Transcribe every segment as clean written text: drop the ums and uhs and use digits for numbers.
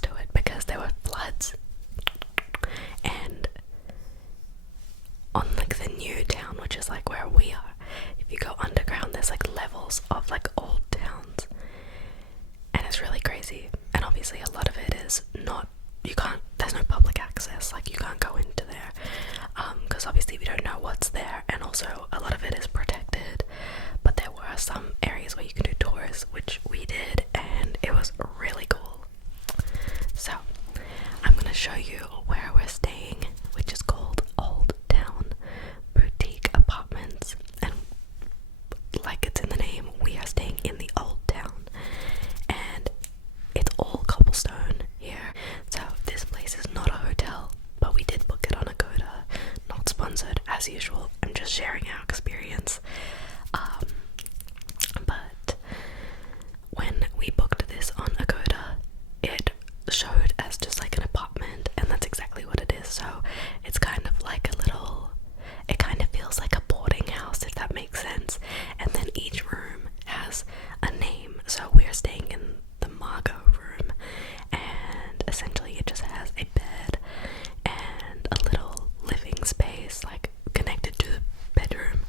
levels to it because there were floods, and on like the new town, which is like where we are, if you go underground there's like levels of like old towns, and it's really crazy. And obviously a lot of it is not, there's no public access, like you can't go into there because obviously we don't know what's there, and also a lot of it is protected. But there were some areas where you can do tours, which we did, and it was really cool. So I'm gonna show you where we're staying, which is called Old Town Boutique Apartments, and like it's in the name, we are staying in the old town, and it's all cobblestone here. So this place is not a hotel, but we did book it on Agoda, not sponsored as usual. I'm just sharing our experience. But when we booked this on Agoda, it showed as just like an apartment, and that's exactly what it is. So it's kind of like it kind of feels like a boarding house, if that makes sense. And then each room has a name. So we're staying in the Margot room, and essentially it just has a bed and a little living space like connected to the bedroom,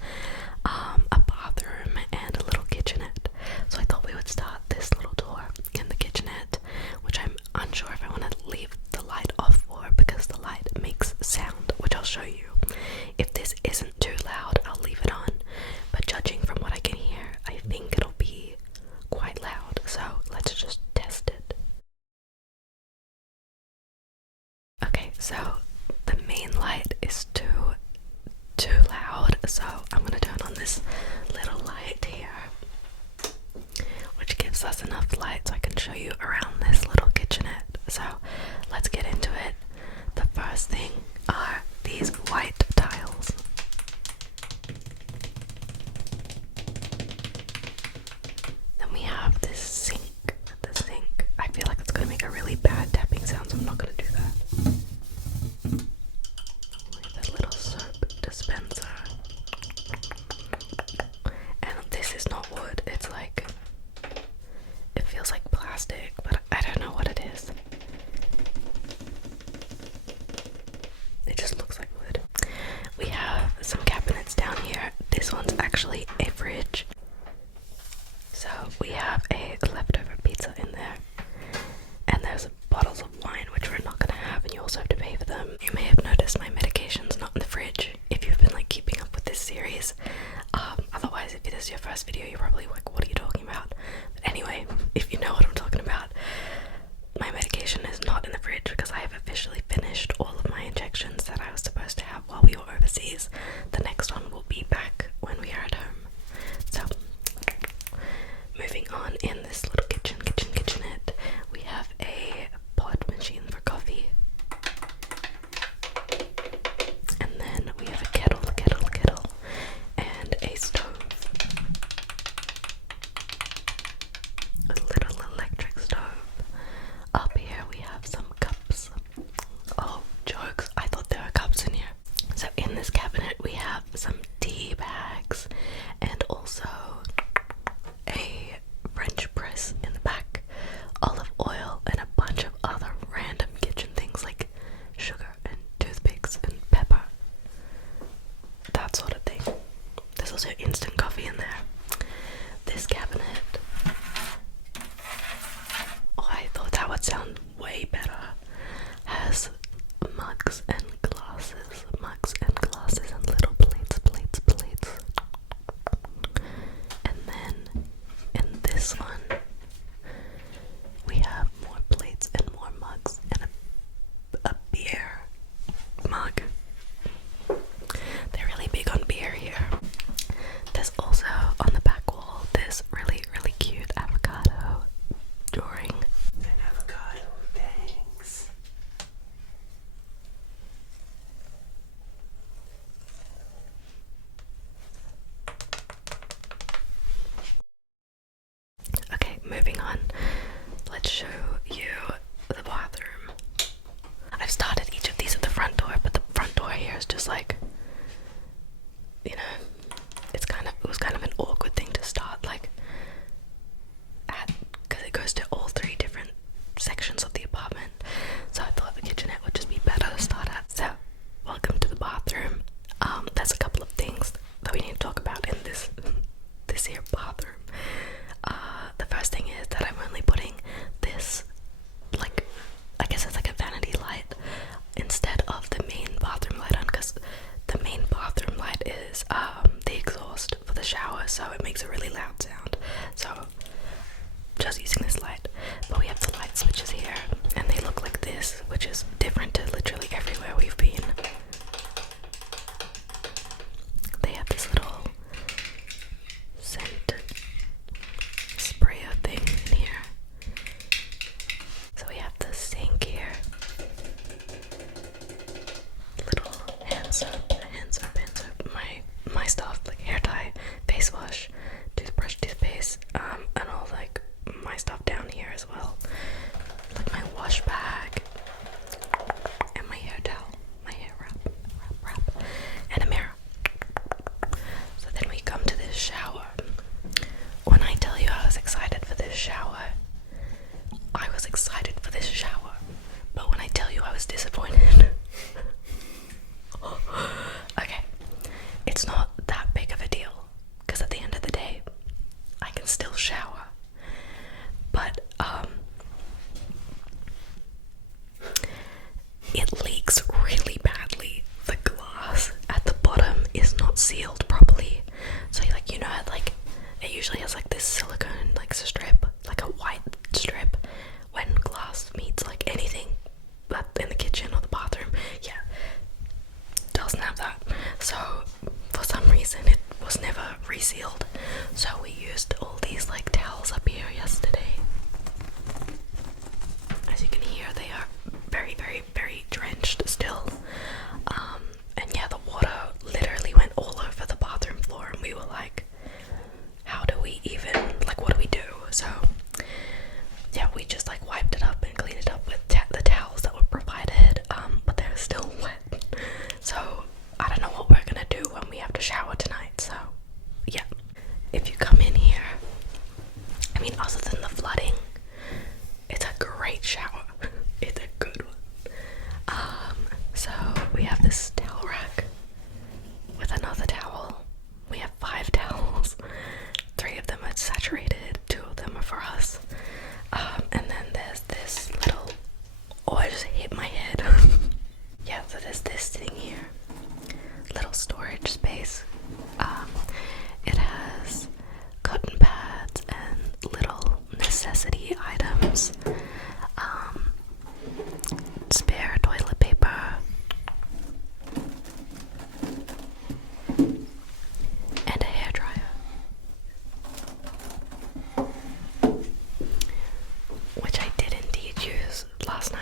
a bathroom, and a little kitchenette. So I thought we would start this little tour in the kitchenette, which I'm unsure if I want to leave the light off for because the light makes sound, which I'll show you. If this isn't too loud, I'll leave it on, but judging from what I can hear, I think it'll be quite loud, so let's just test it. Okay, so the main light is too loud, so I'm gonna turn on this little light here, which gives us enough light so I can show you around this little kitchenette. So let's get into it. The first thing are these white tiles. Then we have this sink. The sink, I feel like it's gonna make a really bad tapping sound, so I'm not gonna do that. With a little soap dispenser. And this is not wood, it's like, it feels like plastic, but I don't know what it is. hand soap, my stuff, like hair dye, face wash, toothbrush, toothpaste, and all like my stuff down here as well, like my wash bag and my hair towel, my hair wrap, and a mirror. So then we come to this shower. When I tell you I was excited for this shower, I was excited for this shower, but when I tell you I was disappointed, okay, it's not that big of a deal, because at the end of the day, I can still shower, but it leaks really badly. The glass at the bottom is not sealed properly, so like, you know, like it usually has like this silicone like strip, like a white strip, when glass meets like anything in the kitchen or the bathroom. Yeah, doesn't have that. So for some reason it was never resealed, so we used all these like towels up here yesterday. As you can hear, they are very, very, very drenched still. And yeah, the water literally went all over the bathroom floor, and we were like, how do we even, like, what do we do? So yeah, we just like wiped it up and cleaned it up with the towels that were provided, but they're still wet. So I don't know what we're gonna do when we have to shower tonight. So yeah, if you come in here, I mean, other than the flooding, it's a great shower. It's a good one. So we have this towel rack with another towel. We have 5 towels. 3 of them are saturated, 2 of them are for us. And then there's this little, oh, I just hit my head. Yeah, so there's this thing here, little storage space. It has cotton pads and little necessity items, spare toilet paper, and a hairdryer, which I did indeed use last night.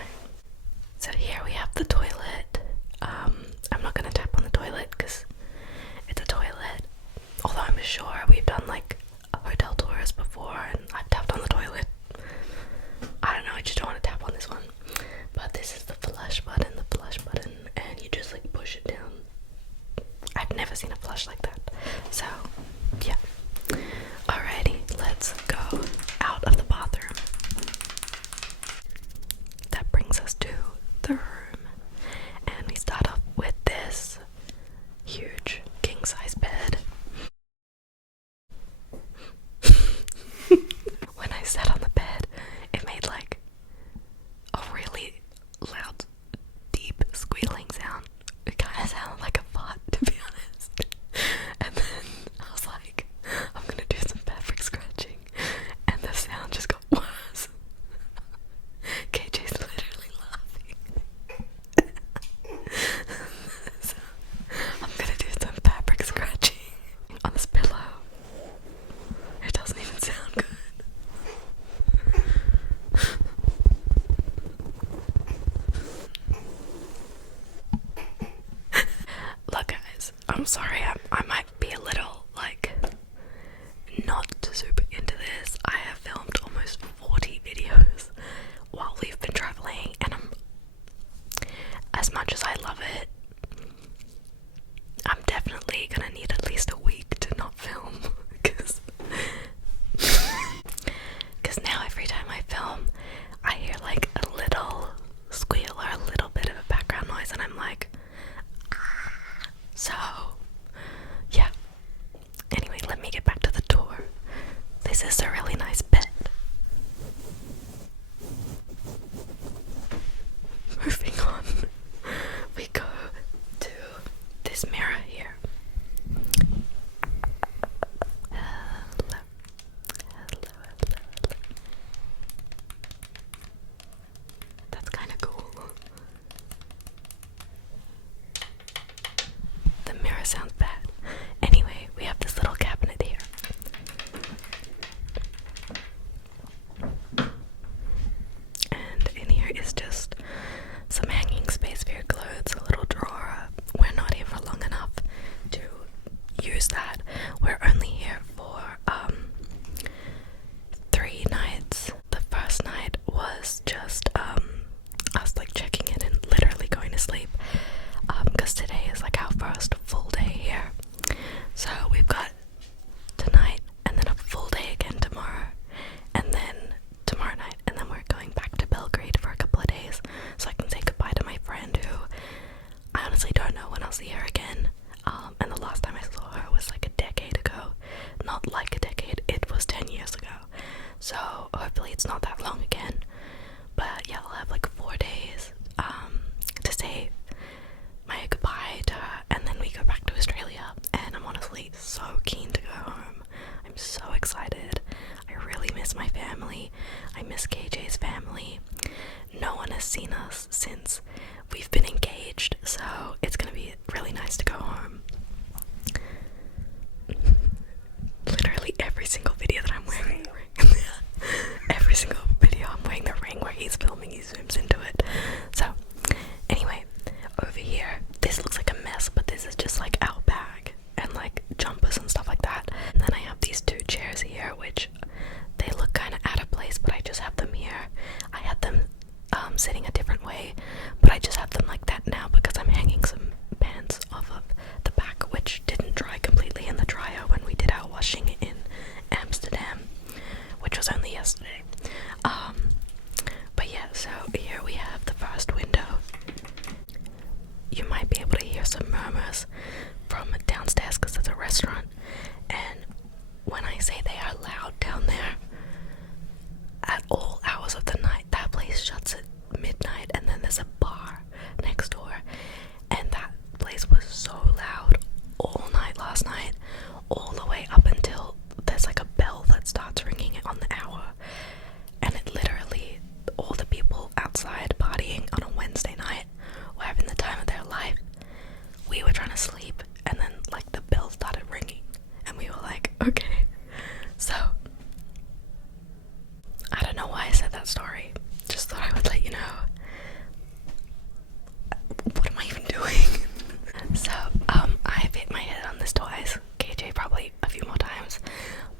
So here we have the toilet. I'm not gonna tap on the toilet because it's a toilet, although I'm sure we've done like hotel tours before and I've tapped on the toilet. I don't know, I just don't want to tap on this one. But this is the flush button, and you just like push it down. I've never seen a flush like that. So yeah. Alrighty, let's go out of the bathroom. That brings us to the room, and we start off with this huge king size bed. When I sat on the bed, it made like a really loud, deep squealing sound. It kind of sounded like a fart, to be honest. And then I was like, I'm gonna do some fabric scratching, and the sound just got worse. KJ's literally laughing. So I'm gonna do some fabric scratching on this pillow. It doesn't even sound good. Look guys, I'm sorry, I might be a little like not super into this. I have filmed almost 40 videos while we've been traveling, and as much as I love it, I'm definitely gonna need at least a week to not film, because now every time I film I hear like a little squeal or a little bit of a background noise, and I'm like, ah. So yeah, anyway, let me get back to the tour. This is a really nice bed. Moving on, we go to this mirror here. Hello. way, but I just have them like that now because I'm hanging some pants off of the back which didn't dry completely in the dryer when we did our washing in Amsterdam, which was only yesterday. But yeah, so here we have the first window. You might be able to hear some murmurs from downstairs because it's a restaurant, and when I say they are loud down there, at all hours of the night, that place shuts at midnight, and then there's a bar next door, and that place was so loud all night last night, all the way up until there's like a bell that starts ringing on the hour, and it literally, all the people outside partying on a Wednesday night were having the time of their life. We were trying to sleep, and then like the bell started ringing, and we were like, okay. So I don't know why I said that story, just thought I would let you know. What am I even doing? So I've hit my head on this twice, KJ probably a few more times,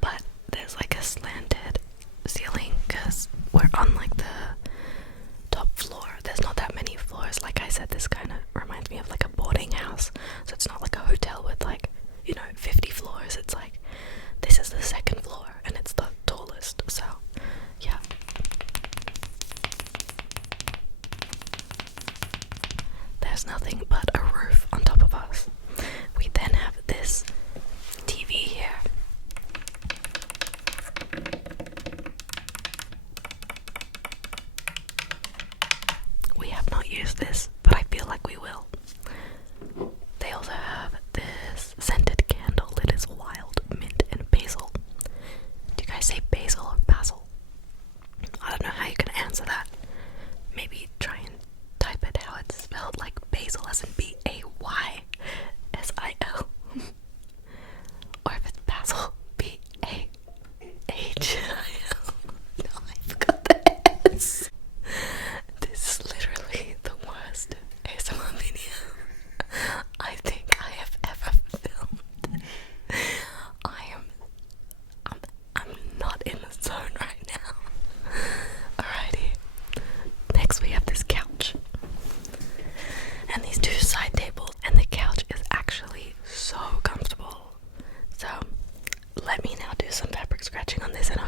but there's like a slanted ceiling because we're on like the top floor. There's not that many floors. Like I said, this kind of reminds me of like a boarding house, so it's not like a hotel with like, you know, 50 floors. It's like, this is the second floor and it's the tallest, so yeah. There's nothing but a roof on top of us. We then have this TV here. We have not used this, but I feel like we will. They also have this scented candle. It is wild mint and basil. Do you guys say basil or basil? I don't know how you can answer that. Maybe try and type it how it's spelled, like basil as in B-A-Y-S-I-L. Or if it's basil, B-A-H-I-L. No, I forgot the S. This is literally the worst ASMR video I think I have ever filmed. I'm not in the zone right now. Alrighty. Next we have this couch. And these two side tables. And the couch is actually so comfortable. So let me now do some fabric scratching on this and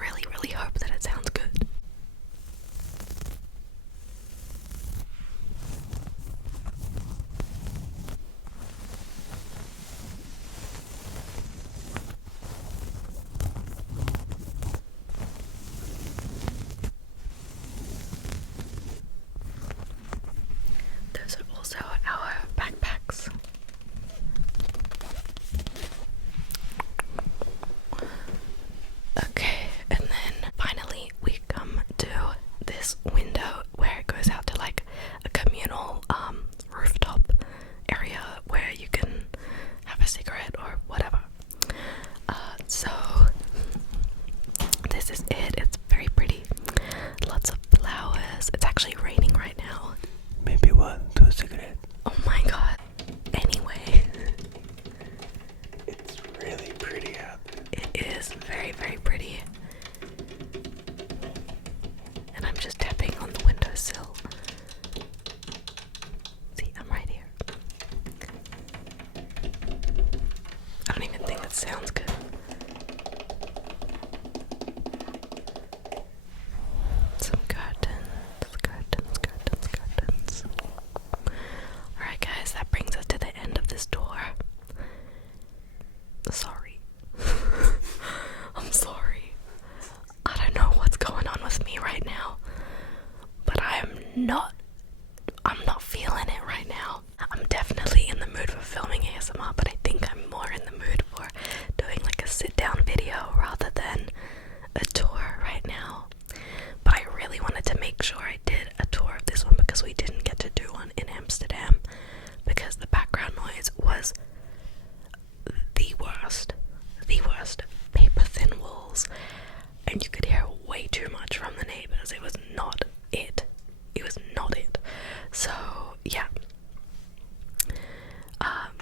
really hope that it sounds good. Those are also our backpacks. Okay, and then finally we come to this window where it goes out to like a communal rooftop area where you can have a cigarette or whatever. So this is it. It's very pretty. Lots of flowers. It's actually raining right now. Maybe 1, 2 cigarette. Oh my god. Anyway. It's really pretty out there. It is very pretty. And I'm just tapping on the windowsill. See, I'm right here. I don't even think that sounds good. Some curtains. Alright guys, that brings us to the end of this tour. Sorry. I'm sorry. I don't know what's going on with me right now, but I'm not feeling it right now. I'm definitely in the mood for filming ASMR, but I think I'm more in the mood for doing like a sit down video rather than a tour right now. But I really wanted to make sure I did a tour of this one because we didn't get to do one in Amsterdam because the background noise was the worst. Paper thin walls, and you could hear way too much from the neighbors. It was not it. So yeah.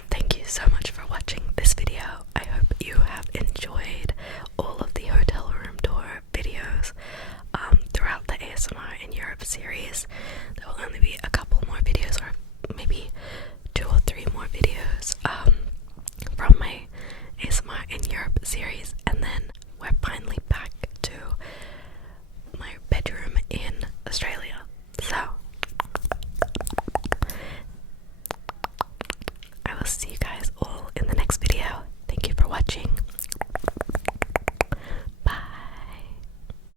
Thank you so much for watching this video. I hope you have enjoyed all of the hotel room tour videos throughout the ASMR in Europe Europe series. There will only be a couple more videos, or maybe 2 or 3 more videos from my ASMR in Europe series, and then we're finally back to my bedroom in Australia.